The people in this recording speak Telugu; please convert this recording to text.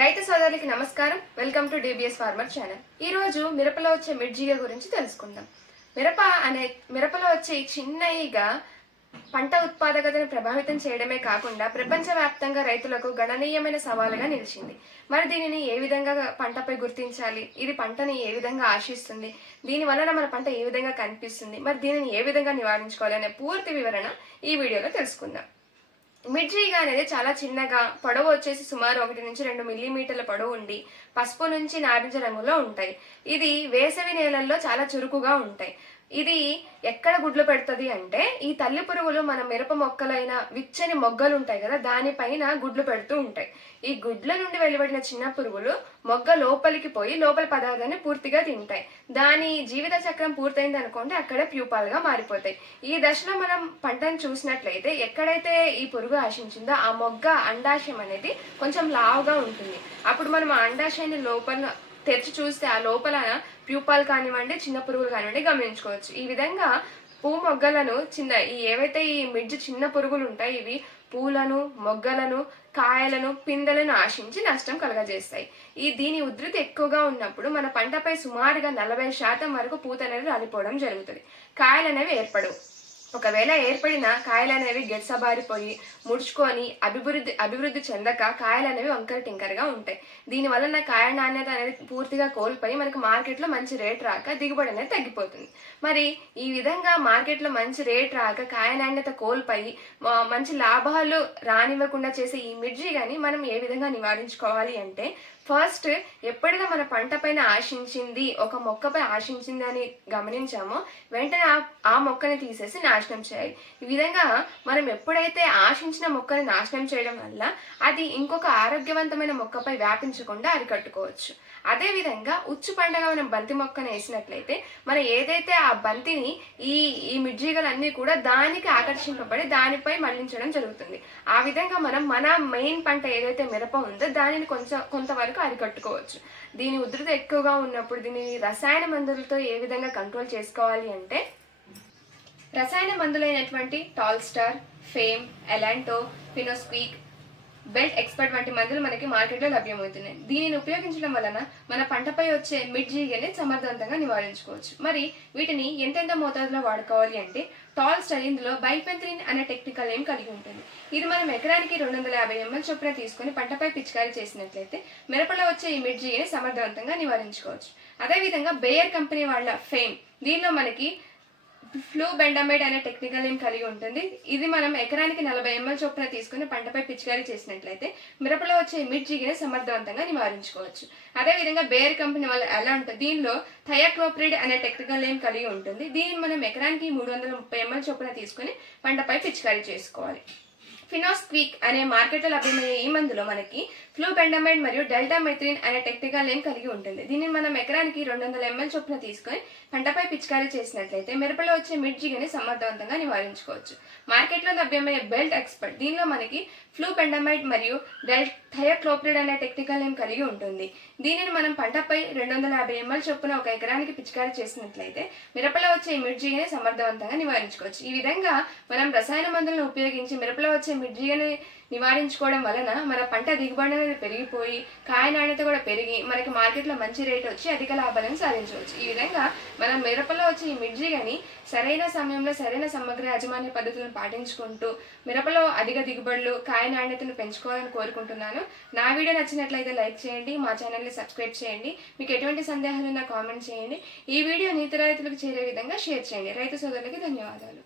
రైతు సోదరులకి నమస్కారం. Welcome to DBS farmer channel. ఈ రోజు మిరపలో వచ్చే మిర్జిగ గురించి తెలుసుకుందాం. మిరప అనే మిరపలో వచ్చే ఈ చిన్న ఈగ పంట ఉత్పాదకతను ప్రభావితం చేయడమే కాకుండా ప్రపంచవ్యాప్తంగా రైతులకు గణనీయమైన సవాలుగా నిలిచింది. మరి దీనిని ఏ విధంగా పంటపై గుర్తించాలి? ఇది పంటని ఏ విధంగా ఆశిస్తుంది? దీని వలన మన పంట ఏ విధంగా కనిపిస్తుంది? మరి దీనిని ఏ విధంగా నివారించుకోవాలి అనే పూర్తి వివరణ ఈ వీడియోలో తెలుసుకుందాం. మిర్జీగా అనేది చాలా చిన్నగా పొడవు వచ్చేసి సుమారు ఒకటి నుంచి రెండు మిల్లీమీటర్ల పొడవు ఉండి పసుపు నుంచి నారింజ రంగులో ఉంటాయి. ఇది వేసవి నేలల్లో చాలా చురుకుగా ఉంటాయి. ఇది ఎక్కడ గుడ్లు పెడుతుంది అంటే ఈ తల్లి పురుగులు మన మిరప మొక్కలైన విచ్చని మొగ్గలు ఉంటాయి కదా దానిపైన గుడ్లు పెడుతూ ఉంటాయి. ఈ గుడ్ల నుండి వెలువడిన చిన్న పురుగులు మొగ్గ లోపలికి పోయి లోపల పదార్థాన్ని పూర్తిగా తింటాయి. దాని జీవిత చక్రం పూర్తయింది అనుకోండి అక్కడే ప్యూపాలుగా మారిపోతాయి. ఈ దశలో మనం పంటను చూసినట్లయితే ఎక్కడైతే ఈ పురుగు ఆశించిందో ఆ మొగ్గ అండాశయం అనేది కొంచెం లావుగా ఉంటుంది. అప్పుడు మనం ఆ అండాశయాన్ని లోపల తెరిచి చూస్తే ఆ లోపల ప్యూపాలు కానివ్వండి చిన్న పురుగులు కానివ్వండి గమనించుకోవచ్చు. ఈ విధంగా పూ మొగ్గలను చిన్న ఈ ఏవైతే ఈ మిడ్జ్ చిన్న పురుగులు ఉంటాయి ఇవి పూలను మొగ్గలను కాయలను పిందెలను ఆశించి నష్టం కలగజేస్తాయి. ఈ దీని ఉధృతి ఎక్కువగా ఉన్నప్పుడు మన పంటపై సుమారుగా నలభై శాతం వరకు పూత అనేది రాలిపోవడం జరుగుతుంది. కాయలు అనేవి ఏర్పడవు. ఒకవేళ ఏర్పడిన కాయలు అనేవి గెడ్సబారిపోయి ముడుచుకొని అభివృద్ధి అభివృద్ధి చెందక కాయలు అనేవి వంకర టింకరగా ఉంటాయి. దీనివలన కాయ నాణ్యత అనేది పూర్తిగా కోల్పోయి మనకు మార్కెట్లో మంచి రేట్ రాక దిగుబడి అనేది తగ్గిపోతుంది. మరి ఈ విధంగా మార్కెట్లో మంచి రేట్ రాక కాయ నాణ్యత కోల్పోయి మంచి లాభాలు రానివ్వకుండా చేసే ఈ మిర్జీ కానీ మనం ఏ విధంగా నివారించుకోవాలి అంటే ఫస్ట్ ఎప్పుడైనా మన పంట పైన ఆశించింది ఒక మొక్కపై ఆశించింది అని గమనించామో వెంటనే ఆ- మొక్కని తీసేసి నాశనం చేయాలి. ఈ విధంగా మనం ఎప్పుడైతే ఆశించిన మొక్కని నాశనం చేయడం వల్ల అది ఇంకొక ఆరోగ్యవంతమైన మొక్కపై వ్యాపించకుండా అరికట్టుకోవచ్చు అదే విధంగా ఉచ్చు పండగ మనం బంతి మొక్కను వేసినట్లయితే మనం ఏదైతే ఆ బంతిని ఈ ఈ మిర్జీగలన్నీ కూడా దానికి ఆకర్షింపబడి దానిపై మళ్ళించడం జరుగుతుంది. ఆ విధంగా మనం మన మెయిన్ పంట ఏదైతే మిరప ఉందో దానిని కొంచెం కొంతవరకు అరికట్టుకోవచ్చు దీని ఉధృత ఎక్కువగా ఉన్నప్పుడు దీని రసాయన మందులతో ఏ విధంగా కంట్రోల్ చేసుకోవాలి అంటే రసాయన మందులైనటువంటి టాల్ స్టార్ ఫేమ్ ఎలాంటో ఫినోస్క్వీక్ బెల్ట్ ఎక్స్పర్ట్ వంటి మందులు మనకి మార్కెట్లో లభ్యమవుతున్నాయి. దీనిని ఉపయోగించడం వలన మన పంటపై వచ్చే మిడ్జీగని సమర్థవంతంగా నివారించుకోవచ్చు. మరి వీటిని ఎంతెంత మోతాదులో వాడుకోవాలి అంటే టాల్ స్టార్ ఇందులో బైపెంత్రిన్ అనే టెక్నికల్ ఏం కలిగి ఉంటుంది? ఇది మనం ఎకరానికి రెండు వందల యాభై ఎంఎల్ చొప్పున తీసుకొని పంటపై పిచికారీ చేసినట్లయితే మిరపలో వచ్చే ఈ మిడ్జీని సమర్థవంతంగా నివారించుకోవచ్చు. అదేవిధంగా బేయర్ కంపెనీ వాళ్ళ ఫేమ్ దీనిలో మనకి ఫ్లూ బెండమైడ్ అనే టెక్నికల్ నేమ్ కలిగి ఉంటుంది. ఇది మనం ఎకరానికి నలభై ఎంఎల్ చొప్పున తీసుకుని పంటపై పిచికారీ చేసినట్లయితే మిరపలో వచ్చే మిర్జిగిని సమర్థవంతంగా నివారించుకోవచ్చు. అదేవిధంగా బేర్ కంపెనీ వల్ల ఎలా ఉంటుంది దీనిలో థయాక్లోప్రిడ్ అనే టెక్నికల్ నేమ్ కలిగి ఉంటుంది. దీన్ని మనం ఎకరానికి మూడు వందల ముప్పై ఎంఎల్ చొప్పున తీసుకుని పంటపై పిచికారీ చేసుకోవాలి. ఫినోస్క్విక్ అనే మార్కెట్లో లభ్యమయ్యే ఈ మందులో మనకి ఫ్లూ బెండమైడ్ మరియు డెల్టా మెథ్రిన్ అనే టెక్నికల్ నేమ్ కలిగి ఉంటుంది. దీనిని మనం ఎకరానికి రెండు వందల ఎంఎల్ చొప్పున తీసుకొని పంటపై పిచికారీ చేసినట్లయితే మిరపలో వచ్చే మిర్జిగని సమర్థవంతంగా నివారించుకోవచ్చు. మార్కెట్లో లభ్యమయ్యే బెల్ట్ ఎక్స్పర్ట్. దీనిలో మనకి ఫ్లూ బెండమైడ్ మరియు డెల్ థయోక్లోప్రిడ్ అనే టెక్నికల్ నేమ్ కలిగి ఉంటుంది. దీనిని మనం పంటపై రెండు వందల యాభై ఎంఎల్ చొప్పున ఒక ఎకరానికి పిచికారీ చేసినట్లయితే మిరపలో వచ్చే మిర్జిగని సమర్థవంతంగా నివారించుకోవచ్చు. ఈ విధంగా మనం రసాయన మందులను ఉపయోగించి మిరపలో వచ్చే మిర్జిని నివారించుకోవడం వలన మన పంట దిగుబడి అనేది పెరిగిపోయి కాయ నాణ్యత కూడా పెరిగి మనకి మార్కెట్లో మంచి రేట్ వచ్చి అధిక లాభాలను సాధించవచ్చు. ఈ విధంగా మనం మిరపలో వచ్చి ఈ మిర్జిగని సరైన సమయంలో సరైన సమగ్ర యాజమాన్య పద్ధతులను పాటించుకుంటూ మిరపలో అధిక దిగుబడులు కాయ నాణ్యతను పెంచుకోవాలని కోరుకుంటున్నాను. నా వీడియో నచ్చినట్లయితే లైక్ చేయండి మా ఛానల్ని సబ్స్క్రైబ్ చేయండి. మీకు ఎటువంటి సందేహాలు ఉన్నా కామెంట్ చేయండి. ఈ వీడియో నీతి రైతులకు చేరే విధంగా షేర్ చేయండి. రైతు సోదరులకి ధన్యవాదాలు.